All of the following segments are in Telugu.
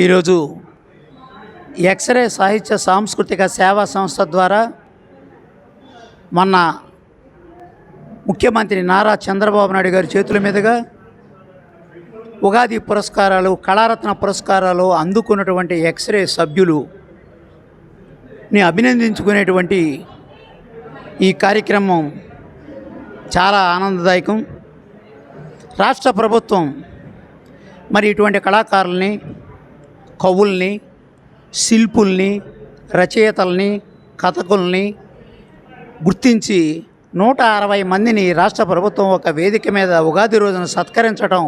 ఈరోజు ఎక్స్రే సాహిత్య సాంస్కృతిక సేవా సంస్థ ద్వారా మొన్న ముఖ్యమంత్రి నారా చంద్రబాబు నాయుడు గారి చేతుల మీదుగా ఉగాది పురస్కారాలు, కళారత్న పురస్కారాలు అందుకున్నటువంటి ఎక్స్రే సభ్యులుని అభినందించుకునేటువంటి ఈ కార్యక్రమం చాలా ఆనందదాయకం. రాష్ట్ర ప్రభుత్వం మరి ఇటువంటి కళాకారుల్ని, కవుల్ని, శిల్పుల్ని, రచయితల్ని, కథకుల్ని గుర్తించి 160 మందిని రాష్ట్ర ప్రభుత్వం ఒక వేదిక మీద ఉగాది రోజున సత్కరించడం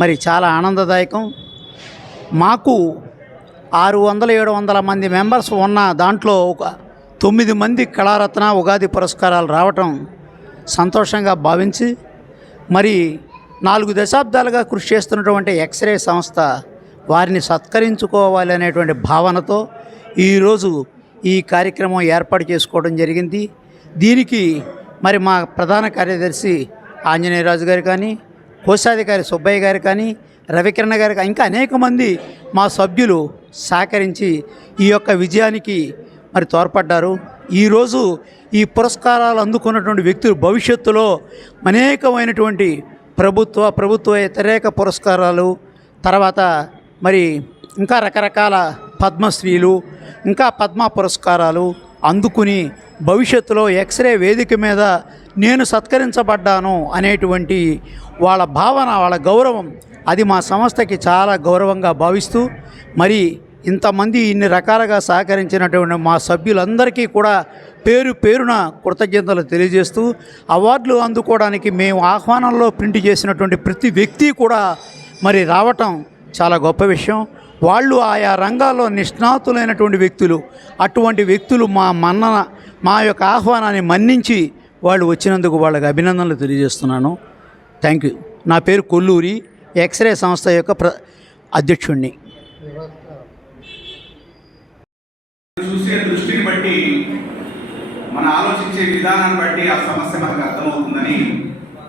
మరి చాలా ఆనందదాయకం. మాకు 600-700 మంది మెంబర్స్ ఉన్న దాంట్లో ఒక 9 మంది కళారత్న ఉగాది పురస్కారాలు రావటం సంతోషంగా భావించి, మరి 4 దశాబ్దాలుగా కృషి చేస్తున్నటువంటి ఎక్స్రే సంస్థ వారిని సత్కరించుకోవాలి అనేటువంటి భావనతో ఈరోజు ఈ కార్యక్రమం ఏర్పాటు చేసుకోవడం జరిగింది. దీనికి మరి మా ప్రధాన కార్యదర్శి ఆంజనేయరాజు గారు కానీ, కోశాధికారి సుబ్బయ్య గారు కానీ, రవికిరణ్ గారు కానీ, ఇంకా అనేక మంది మా సభ్యులు సహకరించి ఈ యొక్క విజయానికి మరి తోడ్పడ్డారు. ఈరోజు ఈ పురస్కారాలు అందుకున్నటువంటి వ్యక్తులు భవిష్యత్తులో అనేకమైనటువంటి ప్రభుత్వ వ్యతిరేక పురస్కారాలు, తర్వాత మరి ఇంకా రకరకాల పద్మశ్రీలు, ఇంకా పద్మ పురస్కారాలు అందుకుని భవిష్యత్తులో ఎక్స్రే వేదిక మీద నేను సత్కరించబడ్డాను అనేటువంటి వాళ్ళ భావన, వాళ్ళ గౌరవం, అది మా సంస్థకి చాలా గౌరవంగా భావిస్తూ, మరి ఇంతమంది ఇన్ని రకాలుగా సహకరించినటువంటి మా సభ్యులందరికీ కూడా పేరు పేరున కృతజ్ఞతలు తెలియజేస్తూ, అవార్డులు అందుకోవడానికి మేము ఆహ్వానంలో ప్రింట్ చేసినటువంటి ప్రతి వ్యక్తి కూడా మరి రావటం చాలా గొప్ప విషయం. వాళ్ళు ఆయా రంగాల్లో నిష్ణాతులైనటువంటి వ్యక్తులు. అటువంటి వ్యక్తులు మా యొక్క ఆహ్వానాన్ని మన్నించి వాళ్ళు వచ్చినందుకు వాళ్ళకి అభినందనలు తెలియజేస్తున్నాను. Thank you. నా పేరు కొల్లూరి, ఎక్స్రే సంస్థ యొక్క అధ్యక్షుడిని. చూసే దృష్టిని బట్టి, మన ఆలోచించే విధానాన్ని బట్టి ఆ సమస్య మనకు అర్థమవుతుందని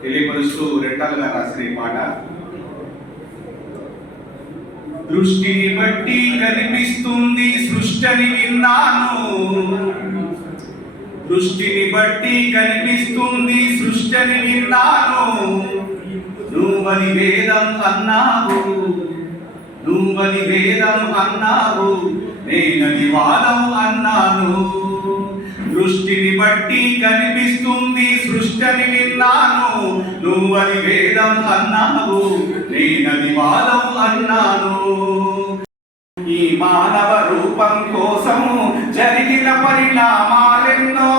తెలియపరుస్తూ రెంటాల్ గారు రాసిన ఈ పాట. దృష్టిని బట్టి కనిపిస్తుంది సృష్టిని విన్నాను, దృష్టిని బట్టి కనిపిస్తుంది సృష్టిని విన్నాను, నువ్వని వేదం అన్నావు, నువ్వని వేదం అన్నావు, నేనది వాదం అన్నాను. దృష్టిని బట్టి కనిపిస్తుంది సృష్టిని విన్నాను, నువ్వని వేదం అన్నావు, నేనది వాదం అన్నాను. ఈ మానవ రూపం కోసం జరిగిన పరిణామాలెన్నో,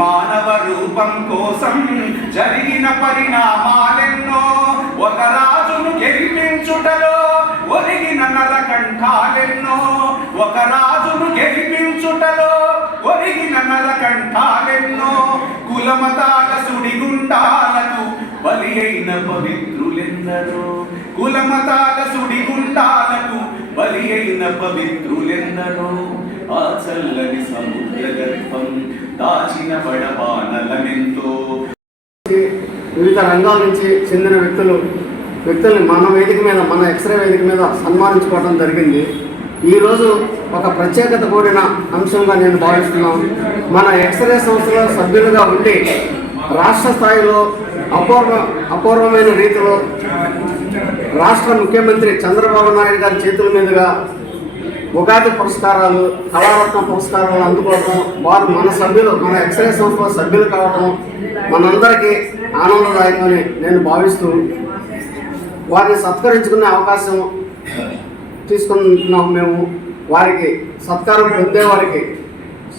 మానవ రూపం కోసం జరిగిన పరిణామాలెన్నో, ఒక రాజును గెలిపించుటలో ఒరిగిన నరకంఠాలెన్నో, ఒక రాజును గెలిపించుటలో ఒరిగిన నరకంఠాలెన్నో, కులమతాల సుడిగుండాలకు బలి అయిన పవిత్రులెందరో, కులమతాల సుడిగుండాలకు బలి అయిన పవిత్రులెందరో, ఆ చల్లని సముద్ర గర్భం దాచిన బడబానలమెంతో. వివిధ రంగాల నుంచి చెందిన వ్యక్తుల్ని మన వేదిక మీద, మన ఎక్స్రే వేదిక మీద సన్మానించుకోవడం జరిగింది. ఈరోజు ఒక ప్రత్యేకత కూడిన అంశంగా నేను భావిస్తున్నాను. మన ఎక్స్రే సంస్థలో సభ్యులుగా ఉండి రాష్ట్ర స్థాయిలో అపూర్వమైన రీతిలో రాష్ట్ర ముఖ్యమంత్రి చంద్రబాబు నాయుడు గారి చేతుల మీదుగా ఉగాది పురస్కారాలు, కళారత్న పురస్కారాలు అందుకోవడం, వారు మన ఎక్స్రే సంస్థలో సభ్యులు కావడం మనందరికీ ఆనందదాయకమని నేను భావిస్తూ, వారిని సత్కరించుకునే అవకాశం తీసుకున్నాం. మేము వారికి సత్కారం పొందే వారికి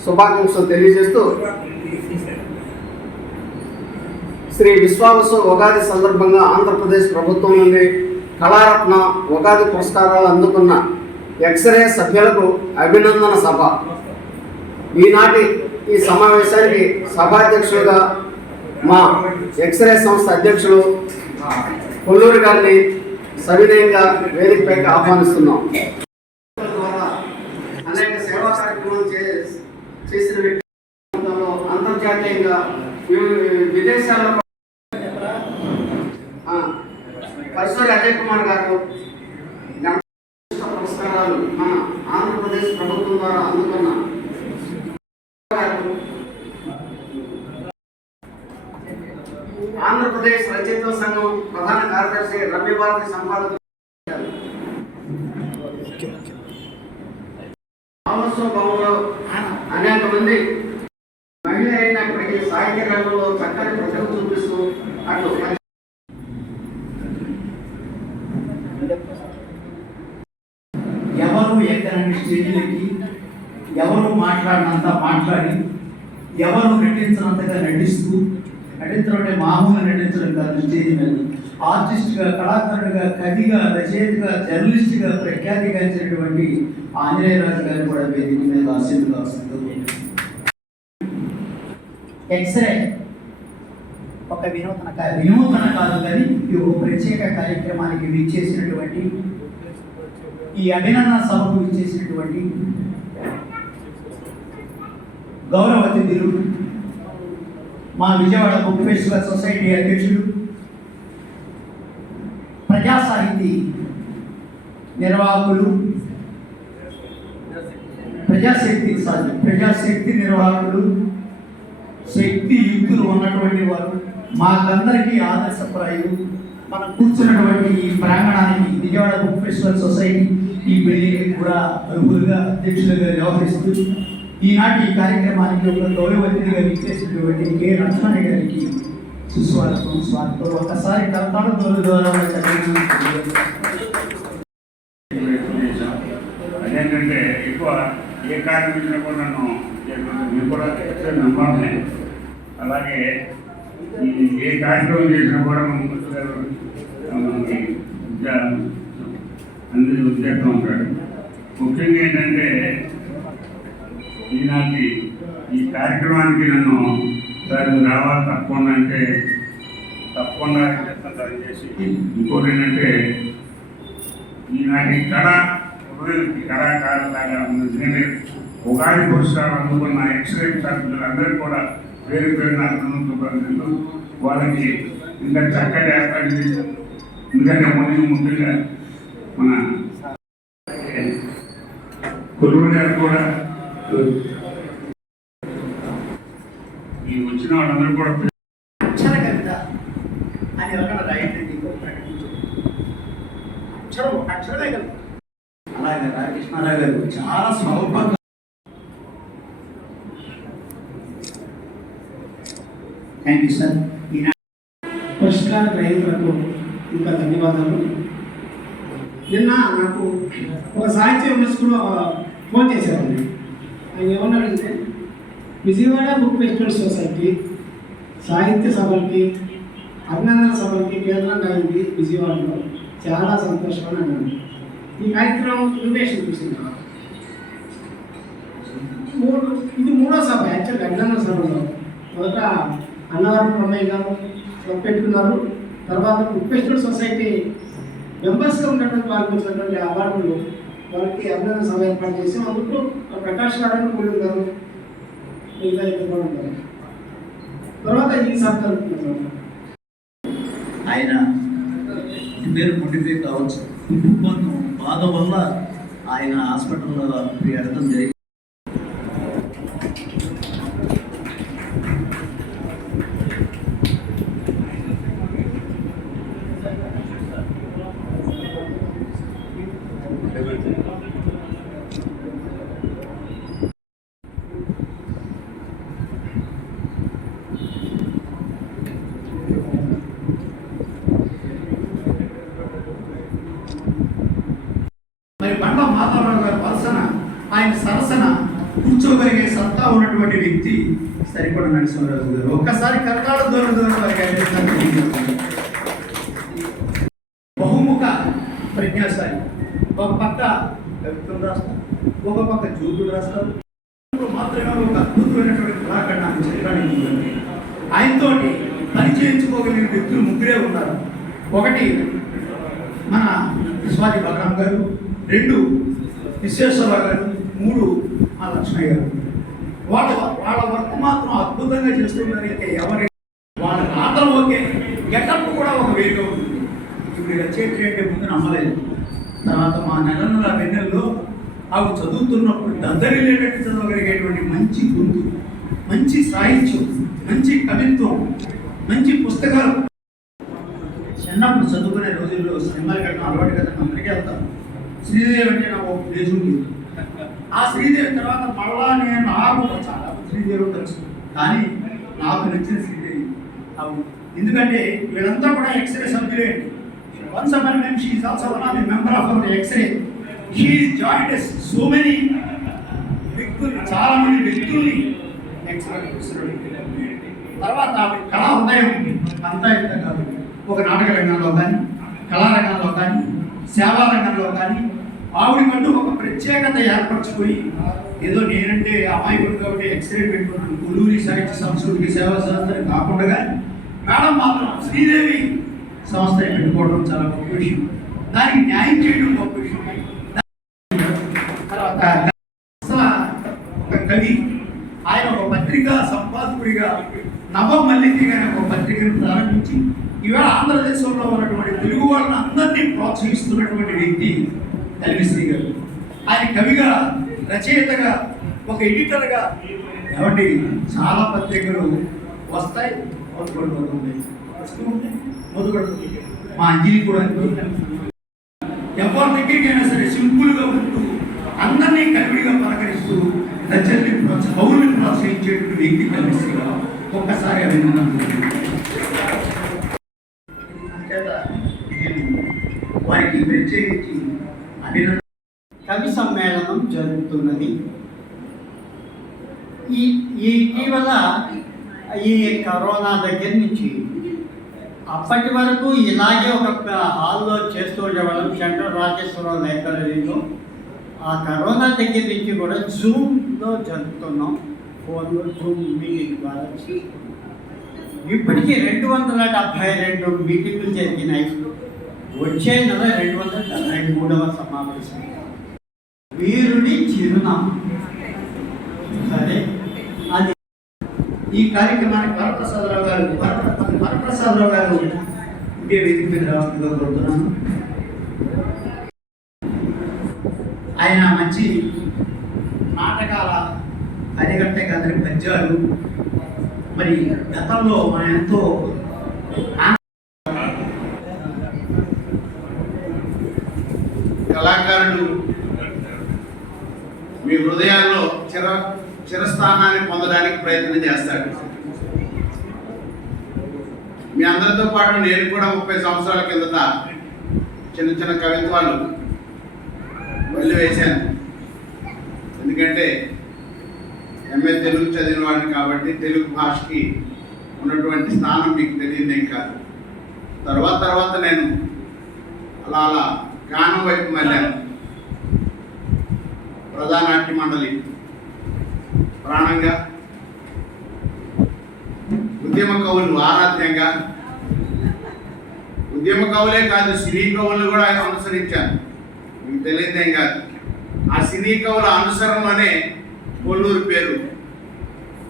శుభాకాంక్షలు తెలియజేస్తూ, శ్రీ విశ్వావసు ఉగాది సందర్భంగా ఆంధ్రప్రదేశ్ ప్రభుత్వం నుండి కళారత్న ఉగాది పురస్కారాలు అందుకున్న ఎక్స్రే సభ్యులకు అభినందన సభ. ఈనాటి ఈ సమావేశానికి సభాధ్యక్షులుగా మా ఎక్స్రే సంస్థ అధ్యక్షులు కొల్లూరి గారిని సవినయంగా వేదికపైకి ఆహ్వానిస్తున్నాం. అంతర్జాతీయంగా విదేశాల్లో పరిసరి అజయ్ కుమార్ గారు పురస్కారాలు మన ఆంధ్రప్రదేశ్ ప్రభుత్వం ద్వారా అందుకున్న ఆంధ్రప్రదేశ్ రచయితల సంఘం ప్రధాన కార్యదర్శి రమ్యభారతి సంపాదకులు భవన్లో అనేక మంది మహిళ అయినప్పటికీ సాహిత్య రంగంలో చక్కని ప్రతిభ చూపిస్తూ అటు ఎవరు ఎక్కడని స్టేజీలకి ఎవరు మాట్లాడినంత మాట్లాడి ఎవరు నటించినంతగా నటిస్తూ నటించడం అంటే మామూలుగా నటించడం కాదు, స్టేజ్ మీద ఆర్టిస్ట్గా, కళాకారుడిగా, కవిగా, రచయితగా, జర్నలిస్ట్గా ప్రఖ్యాతిగాంచినటువంటి ఆంజనేయరాజు గారిని కూడా వేదిక మీద ఆశీర్వాదాలు వస్తుంది. ఎక్స్రే ఒక వినూతన కాదు కానీ ఇది ఒక ప్రత్యేక కార్యక్రమానికి విచ్చేసినటువంటి ఈ అభినందన సభకు విచ్చేసినటువంటి గౌరవ అతిథులు, మా విజయవాడ బుక్ ఫెస్టివల్ సొసైటీ అధ్యక్షుడు, ప్రజా సాహితీ నిర్వాహకులు, ప్రజాశక్తి నిర్వాహకులు, శక్తి యుక్తులు ఉన్నటువంటి వారు, మాకందరికీ ఆదర్శప్రాయులు. మనం కూర్చున్నటువంటి ఈ ప్రాంగణానికి విజయవాడ బుక్ ఫెస్టివల్ సొసైటీ ఈ బిల్డింగ్ కూడా అర్హులుగా అధ్యక్షులుగా వ్యవహరిస్తూ ఈనాటి ఈ కార్యక్రమానికి ఒక గౌరవ అతిథిగా విచ్చేసినటువంటి కె లక్ష్మణ్ గారికి సుస్వాగతం, స్వాగతం. ఒకసారి కర్తాల ద్వారా అదేంటంటే ఎక్కువ ఏ కార్యక్రమం కూడా నన్ను మీరు కూడా నమ్మాలి. అలాగే ఏ కార్యక్రమం చేసినా కూడా అందరి ఉద్యోగం ఉంటాడు. ముఖ్యంగా ఏంటంటే ఈనాటి ఈ కార్యక్రమానికి నన్ను సార్ రావాలి తప్పకుండా అంటే తప్పకుండా చేస్తాను సార్ చేసి. ఇంకోటి ఏంటంటే ఈనాటి కళాకారులాగా ఎందుకంటే ఉగాది పురస్కారం అందుకున్న ఎక్స్రే సభ్యులందరూ కూడా పేరు అభినందనలు. వాళ్ళకి ఇంకా చక్కటి ఏర్పాటు చేశారు. ఎందుకంటే ముఖ్యంగా మన కొలువు గారు కూడా ఈ వచ్చిన వాళ్ళందరూ కూడా అక్షర కవిత అని ఎవరైనా రాయండి, అక్షరమే కవిత. అలాగే రామకృష్ణారావు గారు చాలా స్వల్పంగా థ్యాంక్ యూ సార్. పురస్కార గ్రహీతలకు ఇంకా ధన్యవాదాలు. నిన్న నాకు ఒక సాహిత్య విమర్శకుడు ఫోన్ చేశారండి. ఆయన ఏమన్నాడంటే విజయవాడ బుక్ ఫెస్టివల్ సొసైటీ సాహిత్య సభలకి అభినందన సభలకి కేంద్రంగా అయింది విజయవాడలో, చాలా సంతోషం అని అన్నాడు. ఈ కార్యక్రమం ఇన్విటేషన్ చూసింది. ఇది మూడో సభ యాక్చువల్గా అభినందన సభలో. మొదట అన్నవరం బ్రహ్మయ్య గారు పెట్టుకున్నారు. తర్వాత బుక్ ఫెస్టివల్ సొసైటీ మెంబర్స్గా ఉన్నటువంటి వారికి వచ్చినటువంటి అవార్డులు వాళ్ళకి అభినందన సభ ఏర్పాటు చేసి అందుకు ప్రకాష్ గారు కూలి గారు మిగతా కూడా ఉంటారు. తర్వాత ఈ సభ జరుగుతున్నారు. ఆయన పేరు ముడిపే కావచ్చు, బాధ వల్ల ఆయన హాస్పిటల్లో అడగడం జరిగింది. మరి బండ మాధవరావు గారి వలసన ఆయన సరసన కూర్చోగలిగే సత్తా ఉన్నటువంటి వ్యక్తి సరిపడ నరసింహరాజు గారు. ఒక్కసారి కర్ణాడ దూరం వారికి బహుముఖ ప్రజ్ఞాశాలి. ఒక పక్క కవిత్వం రాస్తారు, ఒక పక్క జ్యోతులు రాస్తారు. మాత్రమే ఒక అద్భుతమైనటువంటి కళాఖండాన్ని చిత్రానికి ఉంటుంది. ఆయనతో పని చేయించుకోగలిగిన వ్యక్తులు ముగ్గురే ఉన్నారు. ఒకటి మన విశ్వాది బలరాం గారు, 2 విశ్వేశ్వరరావు గారు, 3 ఆ లక్ష్మయ్య గారు. వాళ్ళ వాళ్ళ వర్క్ మాత్రం అద్భుతంగా చేస్తున్నారు. అయితే ఎవరి వాళ్ళ రాత్రం ఓకే, గెటప్ కూడా ఒక వేరుగా ఉంటుంది. ఇప్పుడు రచయిత్రి అంటే ముందు నమ్మలేదు. తర్వాత మా నెలల వెన్నెల్లో ఆవిడ చదువుతున్నప్పుడు దద్దరిల్లేటట్టు చదవగలిగేటువంటి మంచి గొంతు, మంచి సాహిత్యం, మంచి కవిత్వం, మంచి పుస్తకాలు. చిన్నప్పుడు చదువుకునే రోజుల్లో సినిమాలు కట్టడం అలవాటు కదా, అందరికీ వెళ్తాను. శ్రీదేవి అంటే నాకు ఒక ప్లేస్ ఉంది. ఆ శ్రీదేవి తర్వాత మళ్ళా నేను నాకు చాలా శ్రీదేవి తెలుసు, కానీ నాకు నచ్చిన శ్రీదేవి అవును. ఎందుకంటే వీళ్ళంతా కూడా ఎక్స్రే సభ్యులే. Once upon time she is also one of the member of our x-ray. She is joined so many వ్యక్తులు, చాలా మంది వ్యక్తుల్ని ఎక్స్రే. తర్వాత ఆవిడ కళా ఉదయం అంతా ఇంత కాదు. ఒక నాటక రంగంలో కానీ, కళారంగంలో కానీ, సేవా రంగంలో కానీ ఆవిడకంటూ ఒక ప్రత్యేకత ఏర్పరచుకొని, ఏదో నేనంటే అమాయకుడు కాబట్టి ఎక్స్రే పెట్టుకున్నాను కొల్లూరి సాహిత్య సంస్కృతికి సేవా సంస్థని కాకుండా మేడం మాత్రం శ్రీదేవి సంస్థ పెట్టుకోవడం చాలా గొప్ప విషయం. దానికి న్యాయం చేయడం గొప్ప విషయం. తర్వాత అసలు ఒక కవి, ఆయన ఒక పత్రికా సంపాదకుడిగా నవమల్లికి అనే ఒక పత్రికను ప్రారంభించి ఇవాళ ఆంధ్రదేశంలో ఉన్నటువంటి తెలుగు వాళ్ళని అందరినీ ప్రోత్సహిస్తున్నటువంటి వ్యక్తి కలివిశ్రీ గారు. ఆయన కవిగా, రచయితగా, ఒక ఎడిటర్గా కాబట్టి చాలా పత్రికలు వస్తాయి, మొదలుపడుతుంది, వస్తూ ఉంటాయి, మొదలుపడుతుంది. మా అంజలి కూడా ఎవరి దగ్గరికైనా సరే సింపుల్గా ఉంటూ అందరినీ కలివిడిగా పలకరిస్తూ రచనని కవుల్ని ప్రోత్సహించేటువంటి వ్యక్తి కలివిశ్రీ గారు. ఒక్కసారి అభినందన. వారికి ప్రత్యేకించి అభినందన. కవి సమ్మేళనం జరుగుతున్నది. ఇటీవల ఈ కరోనా దగ్గర నుంచి అప్పటి వరకు ఇలాగే ఒక హాల్లో చేస్తూ ఉండేవాళ్ళం, శంకర్ రాజేశ్వరరావు లైబ్రరీలో. ఆ కరోనా దగ్గర నుంచి కూడా జూమ్లో జరుపుతున్నాం, ఫోన్లో జూమ్ మీటింగ్ ద్వారా. ఇప్పటికీ 272 మీటింగులు జరిగినాయి. వచ్చే నెల 273వ సమావేశం. వీరుడి చిరునామా. సరే, అది ఈ కార్యక్రమానికి వరప్రసాదరావు గారు ఇంకే వేదిక మీద రావాల్సిందిగా కోరుతున్నాను. ఆయన మంచి నాటకాల అరిగట్టే కథని పద్యాలు, మరి గతంలో మన ఎంతో కళాకారుడు మీ హృదయాల్లో చిరస్థానాన్ని పొందడానికి ప్రయత్నం చేస్తాడు. మీ అందరితో పాటు నేను కూడా 30 సంవత్సరాల కిందట చిన్న చిన్న కవిత్వాలు వదిలివేశాను. ఎందుకంటే ఎంఏ తెలుగు చదివిన వాడిని కాబట్టి తెలుగు భాషకి ఉన్నటువంటి స్థానం మీకు తెలియదేం కాదు. తర్వాత నేను అలా గానం వైపు వెళ్ళాను. ప్రధానాట్య మండలి ప్రాణంగా, ఉద్యమ కవులు ఆరాధ్యంగా, ఉద్యమ కవులే కాదు సినీ కవులు కూడా అనుసరించాను. మీకు తెలియదేం కాదు. ఆ సినీ కవుల అనుసరణలోనే కొల్లూరు పేరు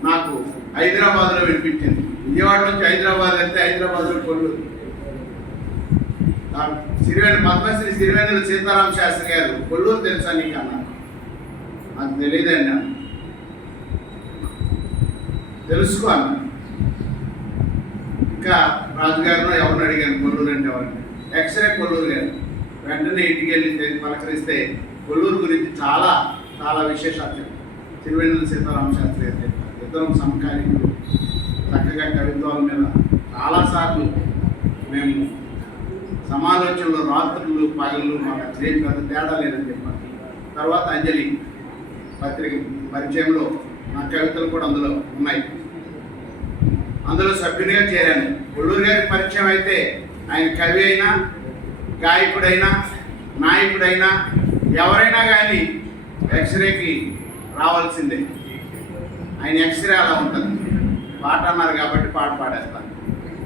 నాకు హైదరాబాద్లో వినిపించింది. విజయవాడ నుంచి హైదరాబాద్ వెళ్తే హైదరాబాద్లో కొల్లూరు. పద్మశ్రీ సిరివెన్నెల సీతారామ శాస్త్రి గారు కొల్లూరు తెలుసా నీకు అన్నారు. నాకు తెలియదండి అన్న. తెలుసుకో అన్న. ఇంకా రాజుగారిలో ఎవరిని అడిగాను కొల్లూరు అంటే ఎవరిని, ఎక్స్రే కొల్లూరు గారు. వెంటనే ఇంటికి వెళ్ళి పలకరిస్తే కొల్లూరు గురించి చాలా చాలా విశేషాలు చెప్పారు. సిరివెన్నెల సీతారామ శాస్త్రి గారు చెప్పారు. ఇద్దరం సమకాలీకులు, చక్కగా కవిత్వాల మీద చాలాసార్లు మేము సమాలోచనలో రాత్రులు పగళ్ళు మాకు అసలు పెద్ద తేడా లేదని చెప్పారు. తర్వాత అంజలి పత్రిక పరిచయంలో నా కవితలు కూడా అందులో ఉన్నాయి. అందులో సభ్యునిగా చేరాను. కొల్లూరు గారి పరిచయం అయితే ఆయన కవి అయినా, గాయకుడైనా, నాయకుడైనా ఎవరైనా కానీ ఎక్స్రేకి రావాల్సిందే. ఆయన ఎక్స్రే అలా ఉంటుంది. పాట అన్నారు కాబట్టి పాట పాడేస్తాను.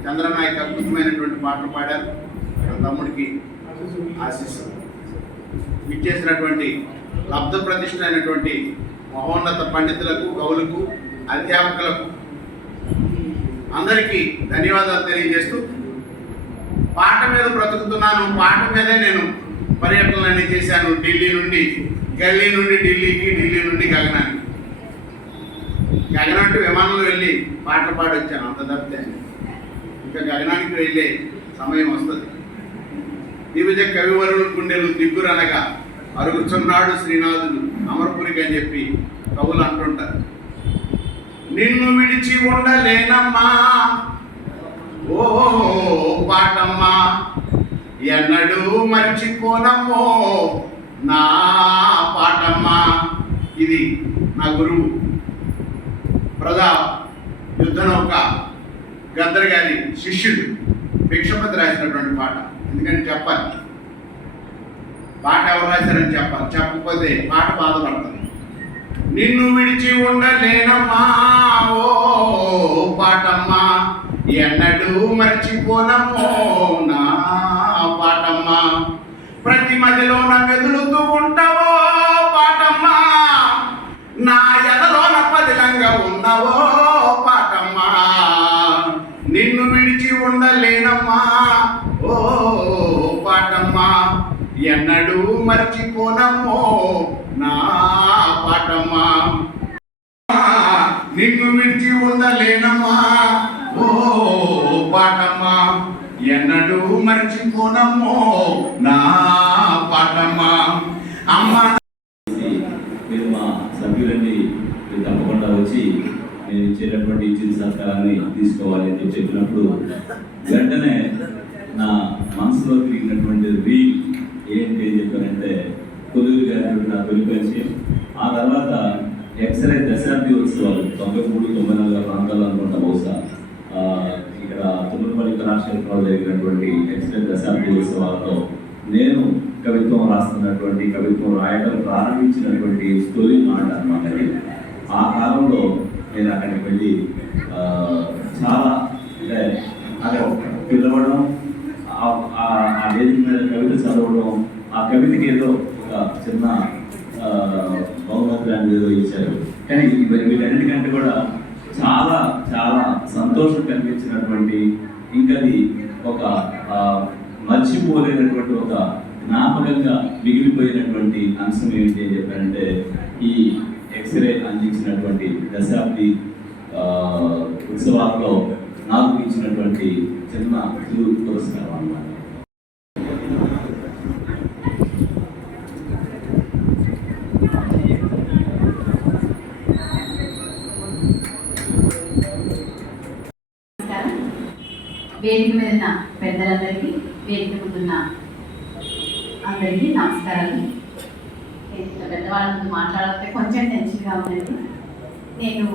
చంద్రనాయక్ అద్భుతమైనటువంటి పాటలు పాడారు. తమ్ముడికి ఆశీస్సు. ఇచ్చేసినటువంటి లబ్ధ ప్రతిష్ఠ అయినటువంటి మహోన్నత పండితులకు, కవులకు, అధ్యాపకులకు అందరికీ ధన్యవాదాలు తెలియజేస్తూ, పాట మీద బ్రతుకుతున్నాను, పాట మీదే నేను పర్యటనలన్నీ చేశాను. గల్లీ నుండి ఢిల్లీకి, ఢిల్లీ నుండి గగనానికి. గగనంటూ విమానంలో వెళ్ళి పాటలు పాడి వచ్చాను, అంత తప్పితే. ఇంకా గగనానికి వెళ్ళే సమయం వస్తుంది. దివిజ కవివరులు గుండెలు దిగ్గురనగా అరుగుచున్నాడు శ్రీనాథుడు అమరపురికి అని చెప్పి కవులు అంటుంటారు. నిన్ను విడిచి ఉండలేనమ్మా ఓ పాటమ్మా, ఎన్నడూ మర్చిపోనమ్మో నా పాటమ్మా. ఇది నా గురువు ప్రతాప్ యుద్ధనౌక గద్దర్ గారి శిష్యుడు భిక్షపతి రాసినటువంటి పాట. ఎందుకంటే చెప్పాలి, పాట ఎవరు రాశారని చెప్పాలి, చెప్పకపోతే పాట బాధపడుతుంది. నిన్ను విడిచి ఉండలేనమ్మా ఓ పాటమ్మా, ఎన్నడూ మర్చిపోనమ్మో నా పాటమ్మా. ప్రతి మదిలోన మెదులుతూ ఉంటావో పాటమ్మా, నా ఎదలోన పదిలంగా ఉన్నవో పాటమ్మా. నిన్ను విడిచి ఉండలేనమ్మా ఓ పాటమ్మా, ఎన్నడూ మర్చిపోనమ్మో నా పాటమ్మా. నిన్ను విడిచి ఉండలేనమ్మా ఓ పాటమ్మా, ఎన్నడూ మర్చిపోనమ్మో నా పాటమ్మా. అమ్మ మీరు మా సభ్యులన్నీ మీరు తప్పకుండా వచ్చి నేను ఇచ్చేటటువంటి ఇచ్చిన సత్కారాన్ని తీసుకోవాలి అని చెప్పినప్పుడు వెంటనే నా మనసులో తిరిగినటువంటి రీల్ ఏంటి అని చెప్పానంటే కొలువు గారి నా తొలి పరిచయం. ఆ తర్వాత ఎక్స్రే దశాబ్ది ఉత్సవాలు 93-94 ప్రాంతాల్లో అనుకుంటా బహుశా ఇక్కడ తుమ్మలపల్లి కళాక్షేత్రంలో జరిగినటువంటి ఎక్స్రే దశాబ్ది ఉత్సవాలతో నేను కవిత్వం రాస్తున్నటువంటి, కవిత్వం రాయడం ప్రారంభించినటువంటి తొలి మాట అన్నమాట. ఆ కాలంలో నేను అక్కడికి వెళ్ళి చాలా అంటే అక్కడ పిలవడం, ఆ వేదిక మీద కవిత చదవడం, ఆ కవితకి ఏదో ఒక చిన్న బహుమతి లాంటిది ఏదో ఇచ్చారు. కానీ వీటన్నిటికంటే కూడా చాలా చాలా సంతోషం కలిగించినటువంటి, ఇంకది ఒక మర్చిపోలేనటువంటి ఒక జ్ఞాపకంగా మిగిలిపోయినటువంటి అంశం ఏమిటి అని చెప్పారంటే ఈ ఎక్స్రే అందించినటువంటి దశాబ్ది ఉత్సవాల్లో నాకు ఇచ్చినటువంటి చిన్న పురస్కారం అన్నమాట. వేదిక మీద ఉన్న పెద్దలందరికీ, వేదిక ముందున్న అందరికీ నమస్కారాలు. పెద్దవాళ్ళ ముందు మాట్లాడితే కొంచెం టెన్షన్గా ఉందండి. నేను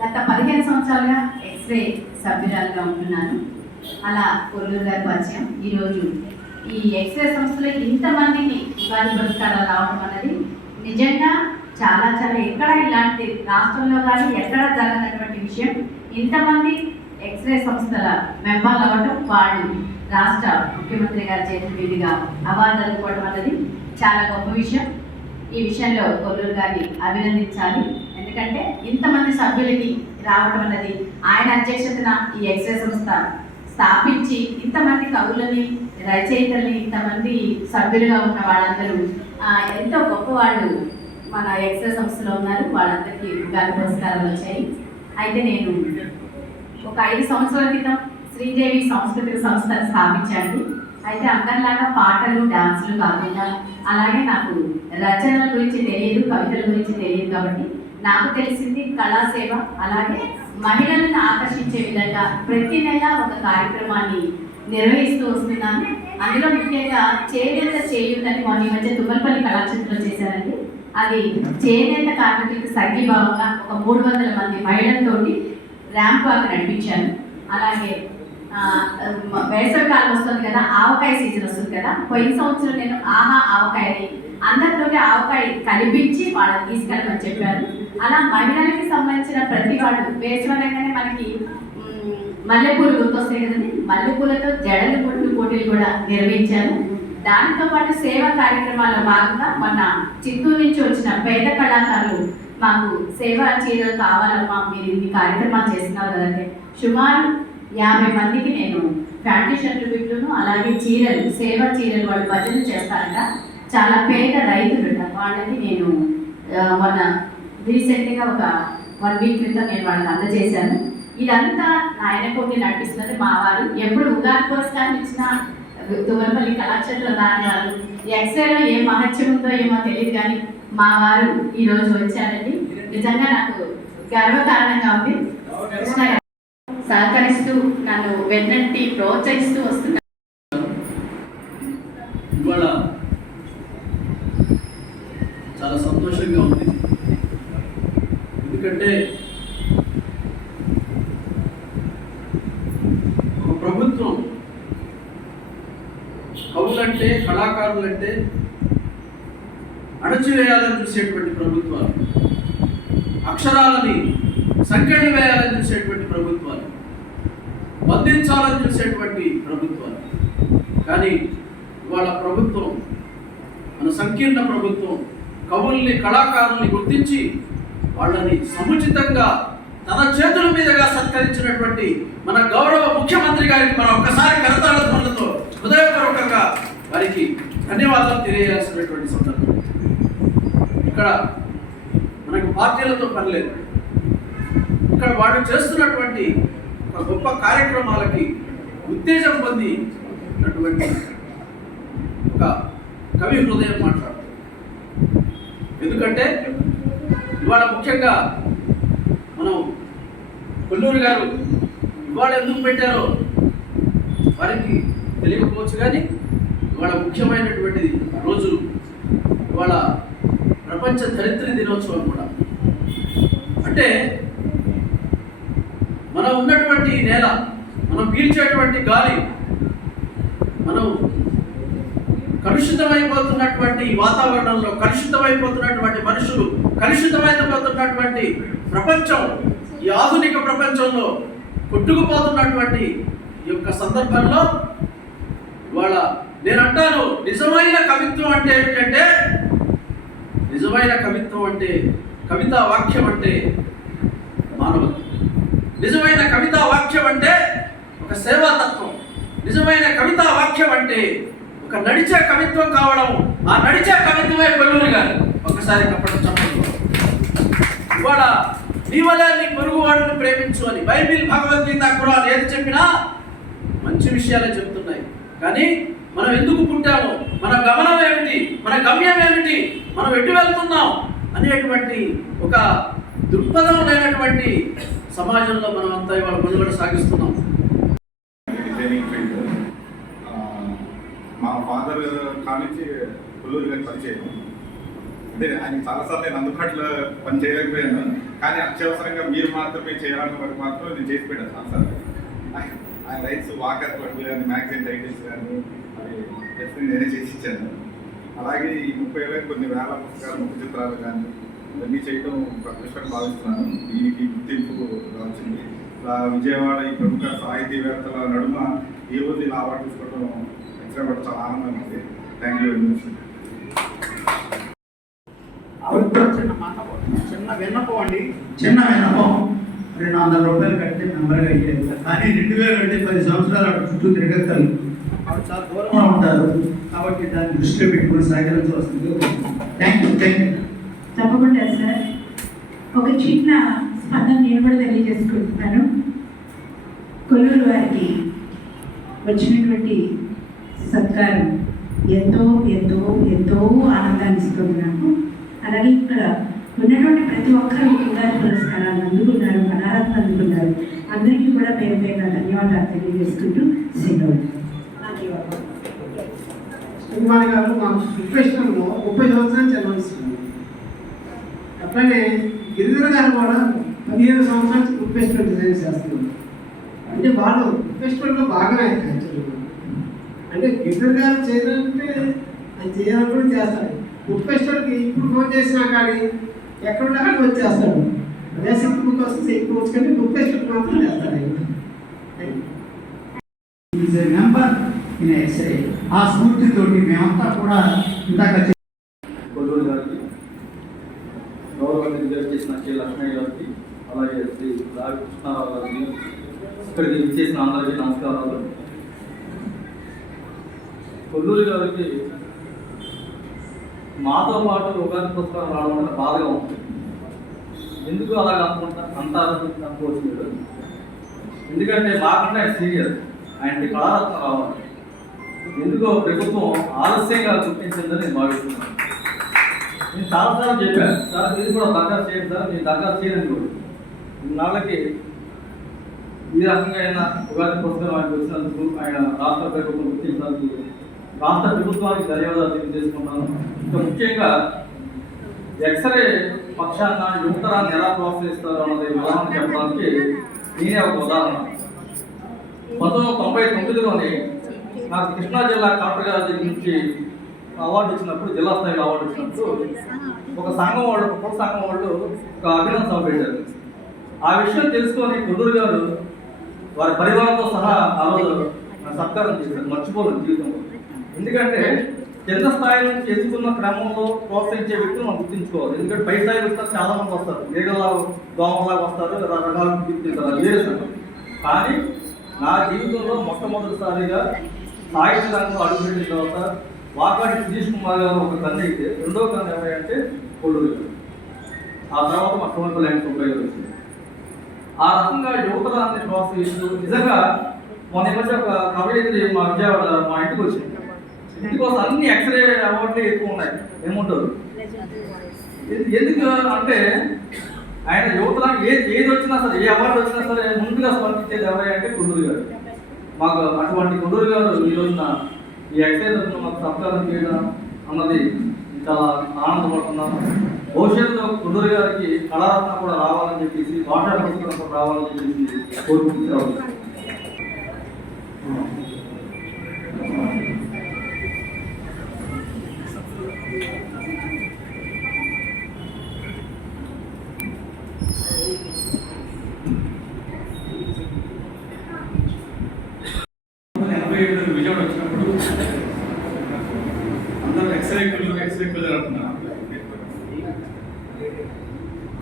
గత 15 సంవత్సరాలుగా ఎక్స్రే సభ్యురాలుగా ఉంటున్నాను. అలా కొల్లూరు గారి పరిచయం. ఈరోజు ఈ ఎక్స్రే సంస్థలో ఇంతమందికి ఉగాది పురస్కారాలు రావడం అన్నది నిజంగా చాలా చాలా ఎక్కడ ఇలాంటి రాష్ట్రంలో కానీ ఎక్కడ జరగనటువంటి విషయం. ఇంతమంది ఎక్స్రే సంస్థల మెంబర్లు అవ్వడం, వాళ్ళు రాష్ట్ర ముఖ్యమంత్రి గారి చేతుల మీదుగా అవార్డు అందుకోవడం అన్నది చాలా గొప్ప విషయం. ఈ విషయంలో కొల్లూరు గారిని అభినందించాలి. ఎందుకంటే ఇంతమంది సభ్యులకి రావడం అన్నది, ఆయన అధ్యక్షతన ఈ ఎక్స్రే సంస్థ స్థాపించి ఇంతమంది కవులని, రచయితల్ని, ఇంతమంది సభ్యులుగా ఉన్న వాళ్ళందరూ ఎంతో గొప్ప వాళ్ళు మన ఎక్స్రే సంస్థలో ఉన్నారు. వాళ్ళందరికీ ఉగాది పురస్కారాలు వచ్చాయి. అయితే నేను ఒక 5 సంవత్సరాల క్రితం శ్రీదేవి సాంస్కృతిక సంస్థను స్థాపించాను. అయితే అందరిలాగా పాటలు, డాన్సులు కాకుండా, అలాగే నాకు రచనల గురించి తెలియదు, కవితల గురించి తెలియదు. కాబట్టి నాకు తెలిసింది కళాసేవ, అలాగే మహిళలను ఆకర్షించే విధంగా ప్రతి నెల ఒక కార్యక్రమాన్ని నిర్వహిస్తూ వస్తున్నాను. అందులో ముఖ్యంగా చేనేత చేయుందని మొన్న ఈ మధ్య తుమ్మలపల్లి కళాక్షేత్రంలో చేశారండి. అది చేనేత కార్మికులకు సంఘీభావంగా ఒక 300 మంది మహిళలతోటి ర్యాంప్ వాక్ నడిపించాను. అలాగే వేసవికాలం వస్తుంది కదా, ఆవకాయ సీజన్ వస్తుంది కదా. పోయిన సంవత్సరం నేను ఆహా ఆవకాయని అందరితోటి ఆవకాయ కలిపించి వాళ్ళని తీసుకెళ్ళమని చెప్పాను. అలా మహిళలకి సంబంధించిన ప్రతి వాళ్ళు వేసవనగానే మనకి మల్లెపూలు గుర్తొస్తాయి కదండి, మల్లెపూలతో జడలు పుట్టు పోటీలు కూడా నిర్వహించాను. దానితో పాటు సేవా కార్యక్రమాల్లో భాగంగా మన చిత్తూరు నుంచి వచ్చిన పేద కళాకారులు మాకు సేవా చీరలు కావాలమ్మా, మీరు ఇన్ని కార్యక్రమాలు చేస్తున్నారు కదంటే సుమారు 50 మందికి నేను ఫ్యాన్సీ షర్ట్లు బిట్టును అలాగే చీరలు, సేవా చీరలు వాళ్ళు భజన చేస్తారంట. చాలా పేద రైతులు వాళ్ళకి నేను మన రీసెంట్గా ఒక 1 వీక్ క్రితం నేను వాళ్ళకి అందజేశాను. ఇదంతా నాయనకోటి నడిపిస్తున్నది మా వారు. ఎప్పుడు ఉగాది పురస్కారం ఇచ్చిన తుమ్మలపల్లి కళాక్షేత్ర దానాలు ఎక్స్రేలో ఏం మహత్యం ఉందో ఏమో తెలియదు, కానీ మా వారు ఈరోజు వచ్చారండి. నిజంగా నాకు గర్వకారణంగా ఉంది. సహకరిస్తూ నన్ను వెన్నంటి ప్రోత్సహిస్తూ వస్తున్నారు. ఇవాళ చాలా సంతోషంగా ఉంది. ఎందుకంటే ఒక ప్రభుత్వం కవులంటే, కళాకారులంటే అణచివేయాలని చూసేటువంటి ప్రభుత్వాలు, అక్షరాలని సంఖ్యలు వేయాలని చూసేటువంటి ప్రభుత్వాలు, బంధించాలని చూసేటువంటి ప్రభుత్వాలు. కానీ ఇవాళ ప్రభుత్వం, మన సంకీర్ణ ప్రభుత్వం కవుల్ని, కళాకారుల్ని గుర్తించి వాళ్ళని సముచితంగా తన చేతుల మీదుగా సత్కరించినటువంటి మన గౌరవ ముఖ్యమంత్రి గారికి మనం ఒక్కసారి కరతాళ ధ్వనులతో హృదయపూర్వకంగా వారికి ధన్యవాదాలు తెలియజేయాల్సినటువంటి సందర్భం. ఇక్కడ మనకు పార్టీలతో పని లేదు. ఇక్కడ వాళ్ళు చేస్తున్నటువంటి ఒక గొప్ప కార్యక్రమాలకి ఉత్తేజం పొందినటువంటి ఒక కవి హృదయం మాట్లాడుతుంది. ఎందుకంటే ఇవాళ ముఖ్యంగా మనం కొల్లూరు గారు ఇవాళ ఎందుకు పెట్టారో వారికి తెలియకపోవచ్చు, కానీ ఇవాళ ముఖ్యమైనటువంటిది రోజు ఇవాళ ప్రపంచ ధరిత్రి దినోత్సవం కూడా. అంటే మనం ఉన్నటువంటి నేల, మనం పీల్చేటువంటి గాలి, మనం కలుషితమైపోతున్నటువంటి వాతావరణంలో, కలుషితమైపోతున్నటువంటి మనుషులు, కలుషితమైపోతున్నటువంటి ప్రపంచం, ఈ ఆధునిక ప్రపంచంలో కొట్టుకుపోతున్నటువంటి ఈ యొక్క సందర్భంలో ఇవాళ నేనంటాను, నిజమైన కవిత్వం అంటే ఏమిటంటే, నిజమైన కవిత్వం అంటే, కవితా వాక్యం అంటే మానవత్వం. నిజమైన కవితా వాక్యం అంటే ఒక సేవాతత్వం. నిజమైన కవితా వాక్యం అంటే ఒక నడిచే కవిత్వం కావడం. ఆ నడిచే కవిత్వమే కొల్లూరు గారు. ఒకసారి చెప్పండి. ఇవాళ నీ వల్ల నీ పొరుగువాడుని ప్రేమించు అని బైబిల్, భగవద్గీత, ఖురాన్ ఏది చెప్పినా మంచి విషయాలే చెప్తున్నాయి. కానీ మనం ఎందుకు పుట్టామో, మన గమనం ఏమిటి, మన గమ్యం ఏమిటి, మనం ఎటు వెళ్తున్నాం అనేటువంటి ఒక దృక్పథం లేనటువంటి సమాజంలో మనం అంతా ఇవాళ మనుగడ సాగిస్తున్నాం. మా ఫాదర్ కానించి కొల్లూరు గారి పరిచయం. అంటే ఆయన చాలాసార్లు నేను అందుబాటులో పని చేయలేకపోయాను, కానీ అత్యవసరంగా మీరు మాత్రమే చేయాలని వరకు మాత్రం నేను చేసి పెట్టాను చాలాసార్లు. ఆయన రైట్స్ వాకర్ క్లబ్ కానీ, మ్యాగజైన్ టైటిల్స్ కానీ అది ఎప్పుడు నేనే చేసి ఇచ్చాను. అలాగే ఈ 30 ఏళ్ళకి కొన్ని వేల పుస్తకాలు, ముఖ చిత్రాలు కానీ ఇవన్నీ చేయడం ఒక అదృష్టంగా భావిస్తున్నాను. దీనికి గుర్తింపు వచ్చింది. విజయవాడ ఈ ప్రముఖ సాహితీవేత్తల నడుమ ఈ రోజు ఇలా అవార్డు తీసుకోవడం ఎక్స్ట్రా చాలా ఆనందంగా ఉంది. Thank you very much. చిన్న విన్నపం అండి, చిన్న విన్నపం. 200 రూపాయలు కడితే మెంబర్గా అయ్యేది, కానీ 2000 కడితే 10 సంవత్సరాలు అటు చుట్టూ తిరగక్కలు. అవి చాలా దూరంగా ఉంటారు, కాబట్టి దాన్ని దృష్టిలో పెట్టుకుని సహకరించవలసింది. Thank you. తప్పకుండా సార్. ఒక చిన్న స్పందన నేను కూడా తెలియజేసుకుంటున్నాను. కొల్లూరు వారికి వచ్చినటువంటి సత్కారం ఎంతో ఎంతో ఎంతో ఆనందాన్ని ఇస్తుంది నాకు. అలాగే ఇక్కడ ఉన్నటువంటి ప్రతి ఒక్కరు ఉగాది పురస్కారాలు అందుకున్నారు, కళారత్న అందుకున్నారు. అందరికీ కూడా పేరు పేరున ధన్యవాదాలు తెలియజేసుకుంటూ సెలవు. కుమార్ గారు మా ప్రొఫెషనల్లో 30 సంవత్సరాలు చదివిస్తున్నారు. అట్లనే గిరిధర గారు కూడా 15 సంవత్సరాల ప్రొఫెషనల్ డిజైన్ చేస్తున్నారు. అంటే వాళ్ళు ప్రొఫెషనల్లో బాగా యాక్చువల్గా. అంటే గిరిధర గారు చేయాలంటే అది చేయాలనుకుంటే చేస్తారు. ప్రొఫెషనల్కి ఇప్పుడు ఫోన్ చేసినా కానీ ఎక్కడున్నా కానీ వచ్చేస్తాడు. అదే శక్తి బుక్ వస్తే ఎక్కువ వచ్చి కంటే ప్రొఫెషనల్ మాత్రం చేస్తాడు. మెంబర్ ఈయన ఎక్స్రే. ఆ స్ఫూర్తితోటి మేమంతా కూడా ఇందాక కొల్లూరు గారికి, గౌరవ నిర్దేశం చేసిన కె లక్ష్మయ్య గారికి, అలాగే శ్రీ రావి కృష్ణారావు గారికి, ఇక్కడికి విచ్చేసిన అందరికీ నమస్కారాలు. కొల్లూరు గారికి మాతో పాటు ఉగాది పుస్తకం రావడం వల్ల బాధగా ఉంటుంది. ఎందుకు అలాగ అంటారు అనుకోవచ్చు మీరు. ఎందుకంటే మాకంటే ఆయన సీనియర్, ఆయనకి కళారత్న రావాలి. ఎందుకో ప్రభుత్వం ఆలస్యంగా గుర్తించిందని నేను భావిస్తున్నాను. నేను చాలాసార్లు చెప్పాను, సార్ మీరు కూడా దరఖాస్తు చేయండి సార్, నేను దరఖాస్తు చేయను కూడా. నాళ్ళకి ఈ రకంగా అయినా ఉగాది పుస్తకం ఆయనకు వచ్చినందుకు, ఆయన రాష్ట్ర ప్రభుత్వం గుర్తించినందుకు రాష్ట్ర ప్రభుత్వానికి ధన్యవాదాలు తెలియజేసుకుంటాను. ఇంకా ముఖ్యంగా ఎక్స్రే పక్షాన యువతరాన్ని ఎలా ప్రోత్సహిస్తారు అన్నది ఉదాహరణ చెప్పడానికి నేనే ఒక ఉదాహరణ. 1999లోని నాకు కృష్ణా జిల్లా కలెక్టర్ గారి దగ్గర నుంచి అవార్డు ఇచ్చినప్పుడు, జిల్లా స్థాయిలో అవార్డు ఇచ్చినప్పుడు ఒక సంఘం వాళ్ళు, ఒక కుల సంఘం వాళ్ళు ఒక అభినందన సభ పెట్టారు. ఆ విషయం తెలుసుకొని కొల్లూరు గారు వారి పరివారంతో సహా ఆ రోజు సత్కారం చేశారు. మర్చిపోలేదు జీవితంలో. ఎందుకంటే కింద స్థాయి నుంచి ఎదుగుతున్న క్రమంలో ప్రోత్సహించే వ్యక్తులు మనం గుర్తించుకోవాలి. ఎందుకంటే పై స్థాయి వస్తారు, చాలా మంది వస్తారు, వేగలా దోమలాగా వస్తారు, రకరకాల గుర్తింటారు, వేరే సంఘం. కానీ నా జీవితంలో మొట్టమొదటిసారిగా సాహిత్య రంగంలో అడుగుపెట్టిన తర్వాత వాకాటి సుధీష్ కుమార్ గారు ఒక కన్ను అయితే, రెండో కన్ను ఎవరంటే కొల్లూరు గారు. ఆ తర్వాత మా సోమపల్లి ఆయన ఉపయోగం వచ్చింది. ఆ రకంగా యువతరాన్ని ప్రోత్సహిస్తూ నిజంగా మొన్న మధ్య ఒక కవయిత్రి మా విజయవాడ మా ఇంటికి వచ్చింది. ఇందుకోసం అన్ని ఎక్స్రే అవార్డులు ఎక్కువ ఉన్నాయి. ఏముంటారు ఎందుకు అంటే ఆయన యువతరానికి ఏది వచ్చినా సరే, ఏ అవార్డు వచ్చినా సరే ముందుగా స్పందించేది ఎవరంటే కొల్లూరు గారు. మాకు అటువంటి కొల్లూరు గారు ఈ రోజున ఈ ఎక్స్రే తరఫున మాకు సత్కారం చేయడం అన్నది చాలా ఆనందపడుతున్నాను. భవిష్యత్తులో కొల్లూరు గారికి కళారత్న కూడా రావాలని చెప్పేసి, భాషా పుస్తకం కూడా రావాలని చెప్పేసి కోరుకుంటున్నాను. విజయవాడ వచ్చినప్పుడు అందరూ ఎక్స్రే కొల్లూరు అంటున్నారు.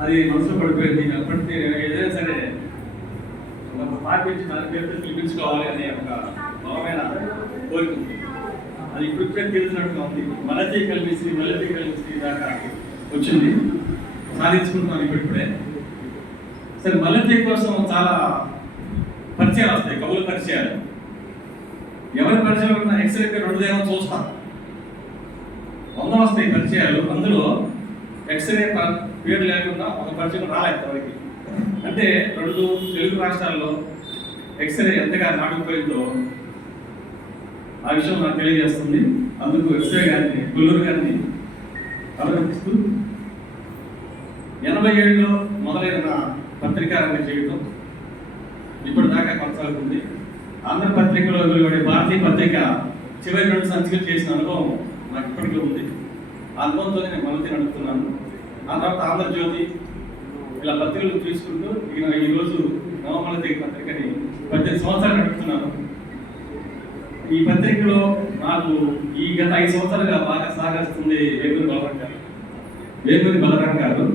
అది మనసులో పడిపోయింది. అప్పటికి ఏదైనా సరే ఒక పార్టీ నుంచి 4 పేరుతో పిలిపించుకోవాలి అనే ఒక బలమైన కోరిక ఉంది. అది ఇప్పుడే తెలిసినట్టుగా ఉంది. మలతీ కలిసి దాకా వచ్చింది, సాధించుకుంటున్నాను ఇప్పుడే. సరే, మలతీ కోసం చాలా పరిచయాలు వస్తాయి, కవుల పరిచయాలు. ఎవరి పరిచయం ఉన్న ఎక్స్రే పేరు 2 దేమో చూస్తాం, 100 వస్తాయి పరిచయాలు. అందులో ఎక్స్రే పేరు లేకుండా ఒక పరిచయం రాలేదు ఎవరికి. అంటే 2 తెలుగు రాష్ట్రాల్లో ఎక్స్రే ఎంతగా నాటుకుపోయిందో ఆ విషయం నాకు తెలియజేస్తుంది. అందుకు ఎక్స్రే గారిని, కొల్లూరు గారిని అభినందిస్తూ 87లో మొదలైన పత్రికా రంగం చేయడం ఇప్పటిదాకా కొనసాగుతుంది. ఆంధ్రపత్రికలో వెలువడే భారతీయ పత్రిక చివరి 2 సంచికలు చేసిన అనుభవం నాకు ఇప్పటికీ ఉంది. ఆ అనుభవంతోనే నేను మనతి నడుపుతున్నాను. ఆ తర్వాత ఆంధ్రజ్యోతి, ఇలా పత్రికలు తీసుకుంటూ ఈరోజు నవమలతి పత్రికని 18 సంవత్సరాలు నడుపుతున్నాను. ఈ పత్రికలో నాకు ఈ గత 5 సంవత్సరాలుగా బాగా సాగిస్తుంది వేగుని బలరాం గారు.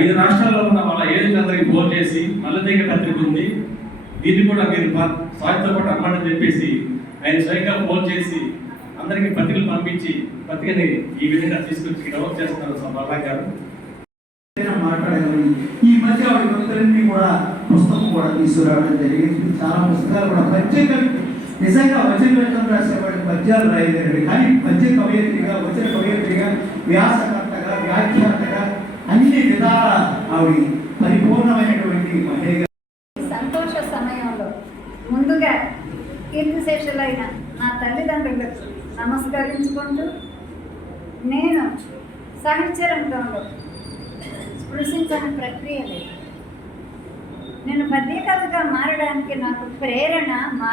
5 రాష్ట్రాల్లో ఉన్న వాళ్ళ ఏజెంట్ అందరికి ఫోన్ చేసి మల్లతీగ పత్రిక ఉంది, దీన్ని కూడా మీరు సాయంతో పాటు అమ్మండి చెప్పేసి ఆయన స్వయంగా ఫోన్ చేసి అందరికీ పత్రికలు పంపించి పత్రికని ఈ విధంగా తీసుకొచ్చి డెవలప్ చేస్తున్నారు బలరాం గారు. మాట్లాడగలను. ఈ మధ్య ఆవిడ కవితలన్నీ కూడా పుస్తకం కూడా తీసుకురావడం జరిగింది. చాలా పుస్తకాలు కూడా ప్రత్యేక, నిజంగా వచన వెంటనే రాసేవాడికి పద్యాలు రాయలేరు, కానీ పద్య కవయిత్రిగా, వచన కవయిత్రిగా, వ్యాసకర్తగా, వ్యాఖ్యాతగా అన్ని విధాల ఆవిడ పరిపూర్ణమైనటువంటి మహిళ. సంతోష సమయంలో ముందుగా కీర్తిశేషులైన నా తల్లిదండ్రులకు నమస్కరించుకుంటూ, నేను సాహిత్య రంగంలో స్పృశించని ప్రక్రియ లేదు. నేను పద్యకవిగా మారడానికి నాకు ప్రేరణ మా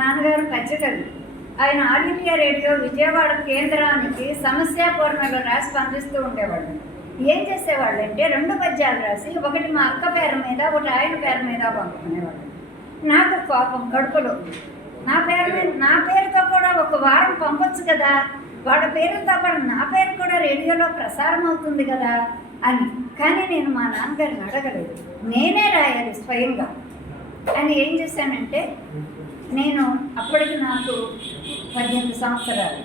నాన్నగారు పద్యకవి. ఆయన ఆల్ ఇండియా రేడియో విజయవాడ కేంద్రానికి సమస్యాపూర్ణలు రాసి పంపిస్తూ ఉండేవాళ్ళు. ఏం చేసేవాళ్ళు అంటే 2 పద్యాలు రాసి, ఒకటి మా అక్క పేరు మీద, ఒకటి ఆయన పేరు మీద పంపుకునేవాళ్ళు. నాకు కోపం కడుపులో, నా పేరుతో కూడా ఒక వారం పంపొచ్చు కదా, వాళ్ళ పేరుతో పాటు నా పేరు కూడా రేడియోలో ప్రసారం అవుతుంది కదా అని. కానీ నేను మా నాన్నగారిని అడగలేదు, నేనే రాయాలి స్వయంగా అని. ఏం చేశానంటే, నేను అప్పటికి నాకు 18 సంవత్సరాలు,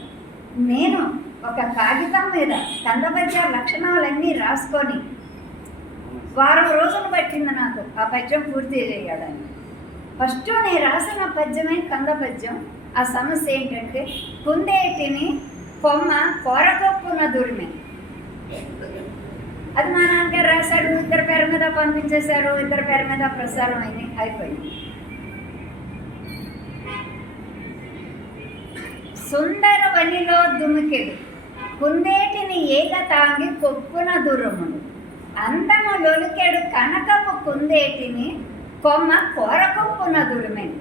నేను ఒక కాగితం మీద కందపద్య లక్షణాలన్నీ రాసుకొని వారం రోజులు పట్టింది నాకు ఆ పద్యం పూర్తి చేయడానికి. ఫస్ట్ నేను రాసిన పద్యమే కంద పద్యం. ఆ సమస్య ఏంటంటే, కుందేటిని కొమ్మ కోరకొప్పున దురిమి. అది మా నాన్నగారు రాశాడు, ఇద్దరి పేరు మీద పంపించేశారు, ఇద్దరి పేరు మీద ప్రసారం అయిపోయింది. సుందర వనిలో దుమికెడు కుందేటిని ఏగ తాగి కొప్పున దురముడు, అంతము లొలికెడు కనకపు కుందేటిని కొమ్మ కోరకొప్పున దురిమెను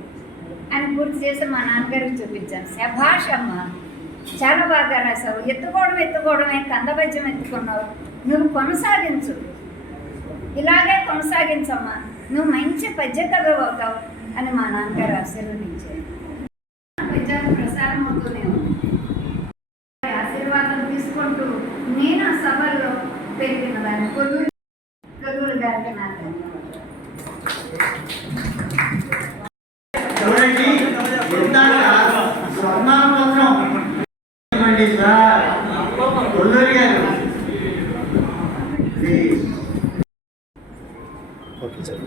అని పూర్తి చేసి మా నాన్నగారికి చూపించాను. శభాషమ్మ, చాలా బాగా రాసావు, ఎత్తుకోవడమే కందపద్యం ఎత్తుకున్నావు, నువ్వు కొనసాగించు, ఇలాగే కొనసాగించమ్మా, నువ్వు మంచి పద్య కథ అవుతావు అని మా నాన్నగారు ఆశీర్వదించారు. పద్యాలు ప్రసారం అవుతూనే ఉంది. ఆశీర్వాదం తీసుకుంటూ నేను ఆ సభల్లో పెరిగిన దాన్ని కొల్లూరు గారికి నా ధన్యవాదాలు. చూడండి, స్వర్ణాపత్రం సార్ కొల్లూరు గారు. Okay sir.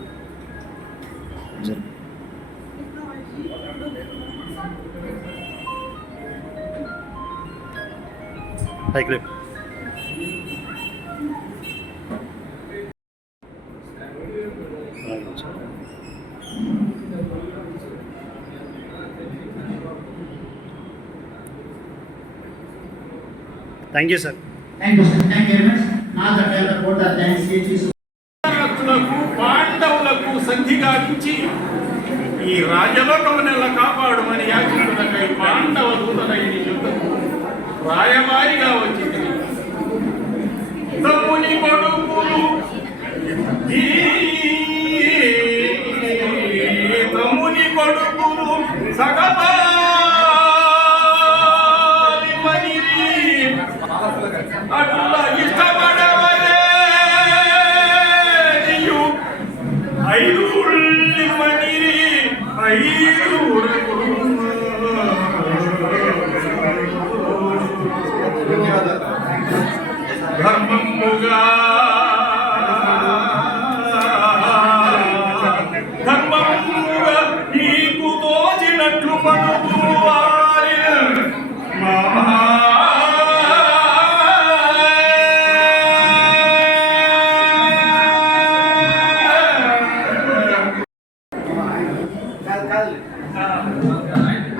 Thank you sir. Thank you sir. Thank you very much. నాకు కూడా థ్యాంక్స్. పాండవులకు సంధి గావించి ఈ రాజలోకమునెల్ల కాపాడుమని యాచించుటకై పాండవ దూతనై యుద్ధము రాయబారిగా వచ్చింది. తమ్ముని కొడుకులు తమ్ముని కొడుకులు సగపాలి మనిరి అట్లా ఇష్టపడవలే ఐదుళ్ళి మనిరి ధర్మముగా నీకు తోచినట్లు పడుతూ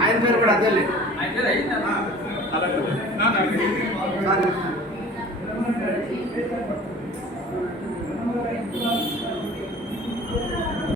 ఆయన పేరు కూడా అదే. అలా